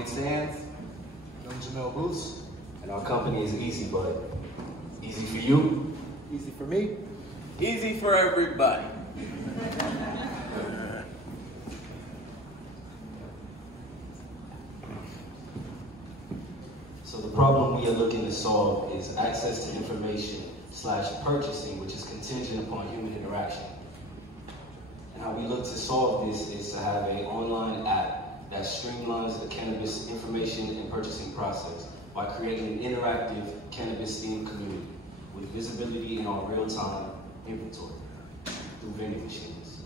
Dwayne Sands. I'm Jamel Booth. And our company is Easy Bud. Easy for you. Easy for me. Easy for everybody. So the problem we are looking to solve is access to information / purchasing, which is contingent upon human interaction. And how we look to solve this is to have an online app that streamlines the cannabis information and purchasing process by creating an interactive cannabis-themed community with visibility in our real-time inventory through vending machines.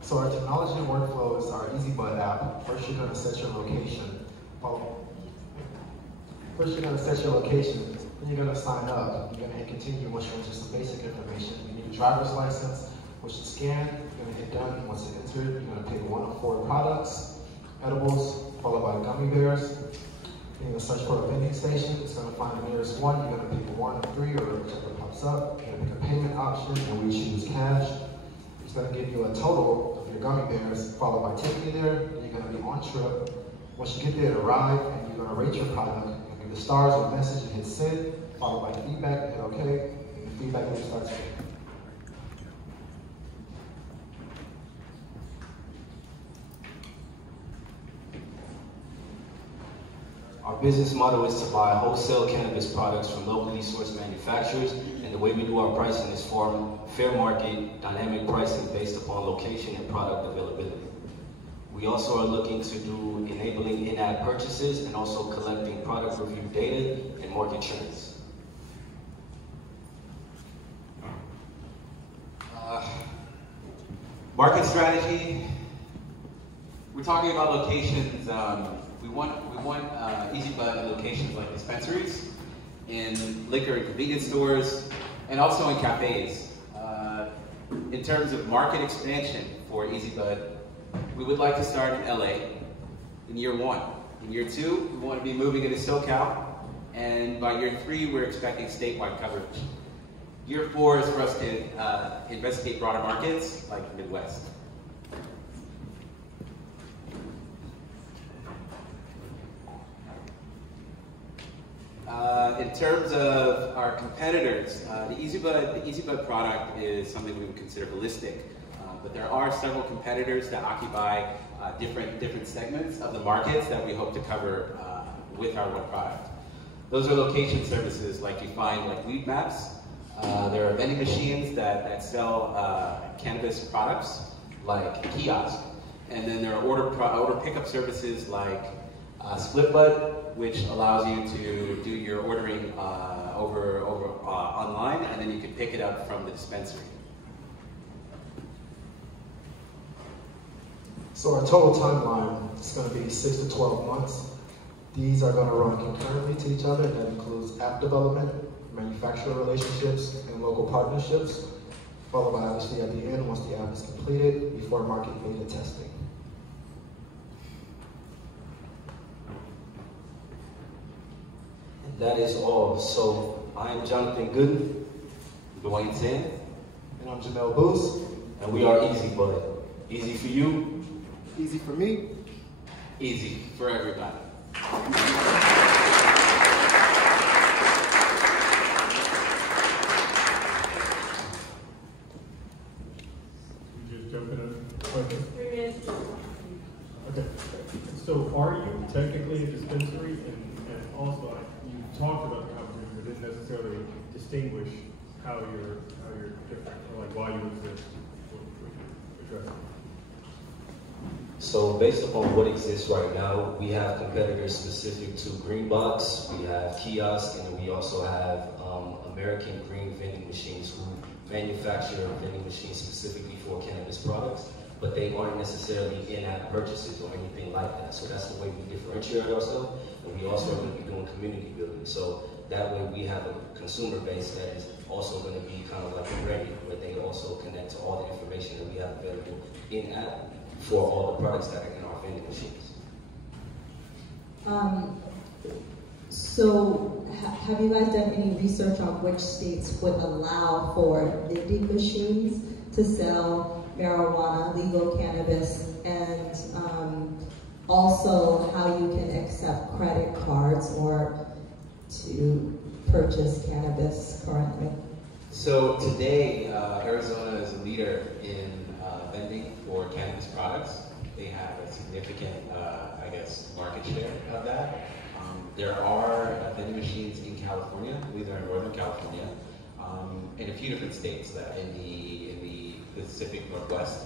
So our technology and workflow is our Easy Bud app. First, you're going to set your location. Then you're going to sign up. You're going to hit continue once you enter some basic information. You need a driver's license, which you scan. You're going to hit done. Once it's entered, you're going to pick one of 4 products, edibles, followed by gummy bears. You're going to search for a vending station. It's going to find the nearest one. You're going to pick 1 of 3 or whichever pops up. You're going to pick a payment option, and we choose cash. It's going to give you a total of your gummy bears, followed by taking you there. You're going to be on trip. Once you get there, arrive, and you're going to rate your product. You're going to give the stars or message and hit send, followed by feedback, hit OK, and the feedback loop starts here. Our business model is to buy wholesale cannabis products from locally sourced manufacturers, and the way we do our pricing is fair market, dynamic pricing based upon location and product availability. We also are looking to do enabling in-app purchases and also collecting product review data and market trends. Market strategy. We're talking about locations. We want Easy Bud locations like dispensaries, in liquor and convenience stores, and also in cafes. In terms of market expansion for Easy Bud, we would like to start in LA in year 1. In year 2, we want to be moving into SoCal, and by year 3, we're expecting statewide coverage. Year 4 is for us to investigate broader markets like the Midwest. In terms of our competitors, the Easy Bud product is something we would consider holistic, but there are several competitors that occupy different segments of the markets that we hope to cover with our one product. Those are location services like you find like Weed Maps. There are vending machines that sell cannabis products like kiosk, and then there are order pickup services like Split Bud, which allows you to do your ordering over online, and then you can pick it up from the dispensary. So our total timeline is going to be 6 to 12 months. These are going to run concurrently to each other. That includes app development, manufacturer relationships, and local partnerships, followed by obviously at the end, once the app is completed, before market beta testing. That is all. So I am Jonathan Gooden, Dwayne Sands, and I'm Jamel Booth, and we are Easy Bud. Easy for you. Easy for me. Easy for everybody. You just jump in. Okay. Okay. So are you technically a dispensary, and also you talked about how you didn't necessarily distinguish how you're different, or like why you exist. Address it. So based upon what exists right now, we have competitors specific to Green Box, we have Kiosk, and then we also have American Green vending machines who manufacture vending machines specifically for cannabis products, but they aren't necessarily in-app purchases or anything like that. So that's the way we differentiate ourselves, and we also are going to be doing community building. So that way we have a consumer base that is also going to be kind of like ready, where they also connect to all the information that we have available in-app for all the products that are in our vending machines. So have you guys done any research on which states would allow for vending machines to sell marijuana, legal cannabis, and also how you can accept credit cards or to purchase cannabis currently. So today, Arizona is a leader in vending for cannabis products. They have a significant, I guess, market share of that. There are vending machines in California, I believe they're in Northern California, in a few different states in the Pacific Northwest.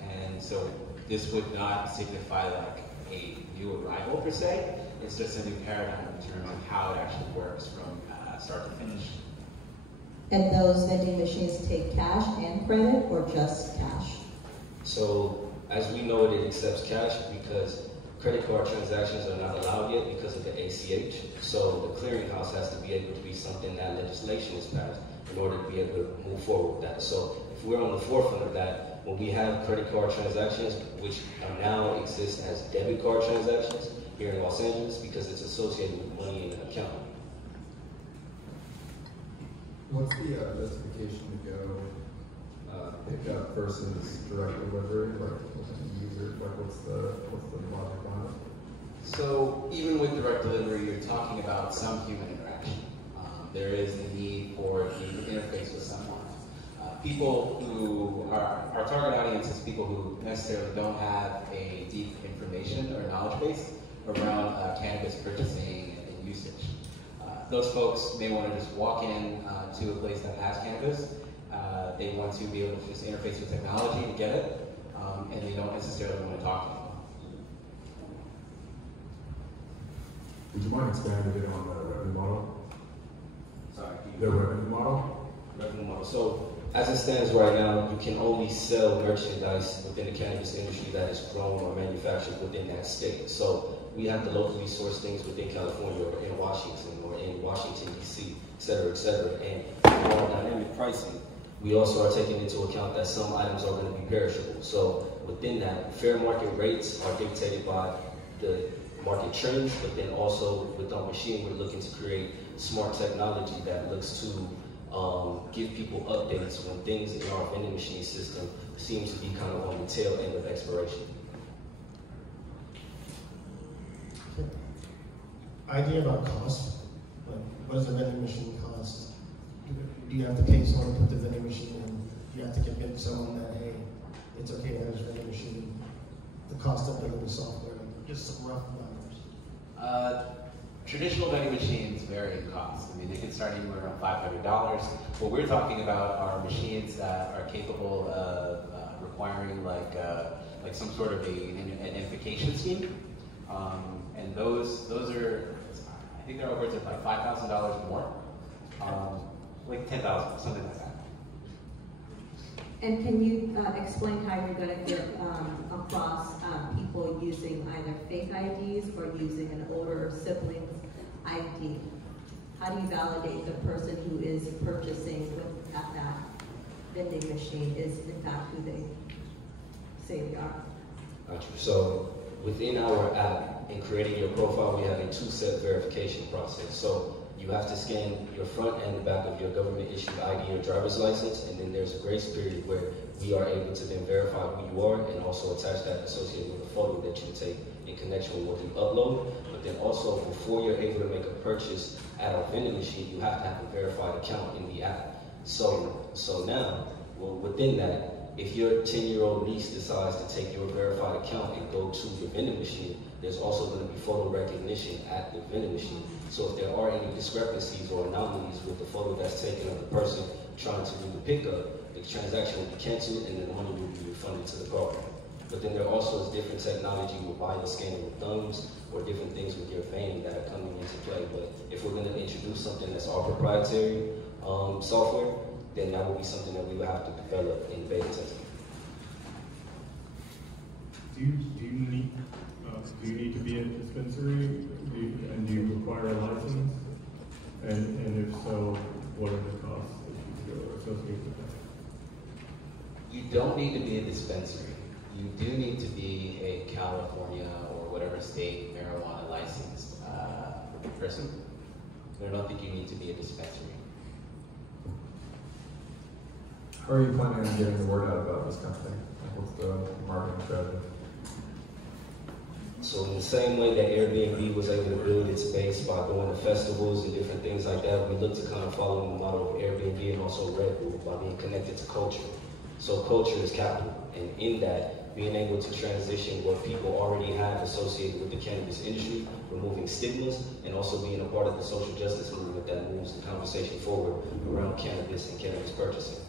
And so this would not signify like a new arrival per se. It's just a new paradigm in terms of how it actually works from start to finish. And those vending machines take cash and credit or just cash? So as we know it accepts cash because credit card transactions are not allowed yet because of the ACH. So the clearinghouse has to be able to be something that legislation is passed in order to be able to move forward with that. So if we're on the forefront of that, when we have credit card transactions, which now exist as debit card transactions here in Los Angeles because it's associated with money in an account. What's the justification to go pick up versus direct delivery? Like, user, like what's the logic on it? So even with direct delivery, you're talking about some human interaction. There is the need for the interface with someone. People who our target audience is people who necessarily don't have a deep information or knowledge base around cannabis purchasing and usage. Those folks may want to just walk in to a place that has cannabis. They want to be able to just interface with technology to get it, and they don't necessarily want to talk to anyone. Would you mind expanding a bit on the revenue model? Sorry. The revenue model? Revenue model. So as it stands right now, you can only sell merchandise within the cannabis industry that is grown or manufactured within that state. So we have to locally source things within California or in Washington or in Washington, D.C., et cetera, et cetera. And for dynamic pricing, we also are taking into account that some items are going to be perishable. So within that, fair market rates are dictated by the market trends, but then also with our machine, we're looking to create smart technology that looks to give people updates when things in our vending machine system seem to be kind of on the tail end of expiration. Idea about cost. Like, what does a vending machine cost? Do you have to pay someone to put the vending machine in? Do you have to convince someone that, hey, it's okay to have this vending machine? The cost of building the software, just some rough numbers. Traditional vending machines vary in cost. I mean, they can start anywhere around $500. What we're talking about are machines that are capable of requiring like some sort of an identification scheme, and those are, I think they're upwards of like $5,000 more, like $10,000, something like that. And can you explain how you're going to get across people using either fake IDs or using an older sibling's ID? How do you validate the person who is purchasing at that vending machine is in fact who they say they are? Gotcha. So within our app, in creating your profile, we have a two-step verification process. So you have to scan your front and the back of your government-issued ID or driver's license, and then there's a grace period where we are able to then verify who you are and also attach that associated with a photo that you take in connection with what you upload. But then also, before you're able to make a purchase at our vending machine, you have to have a verified account in the app. So now, well, within that, if your 10-year-old niece decides to take your verified account and go to the vending machine, there's also going to be photo recognition at the vending machine. So if there are any discrepancies or anomalies with the photo that's taken of the person trying to do the pickup, the transaction will be canceled and then the money will be refunded to the card. But then there also is different technology with vinyl scanning with thumbs or different things with your vein that are coming into play. But if we're going to introduce something that's our proprietary software, then that will be something that we will have to develop in beta testing. Do you need to be a dispensary? Do you require a license? And if so, what are the costs associated with that? You don't need to be a dispensary. You do need to be a California or whatever state marijuana licensed person. But I don't think you need to be a dispensary. How are you planning on getting the word out about this kind of thing? Like, what's the marketing strategy? So in the same way that Airbnb was able to build its base by going to festivals and different things like that, we look to kind of follow the model of Airbnb and also Red Bull by being connected to culture. So culture is capital, and in that, being able to transition what people already have associated with the cannabis industry, removing stigmas, and also being a part of the social justice movement that moves the conversation forward around cannabis and cannabis purchasing.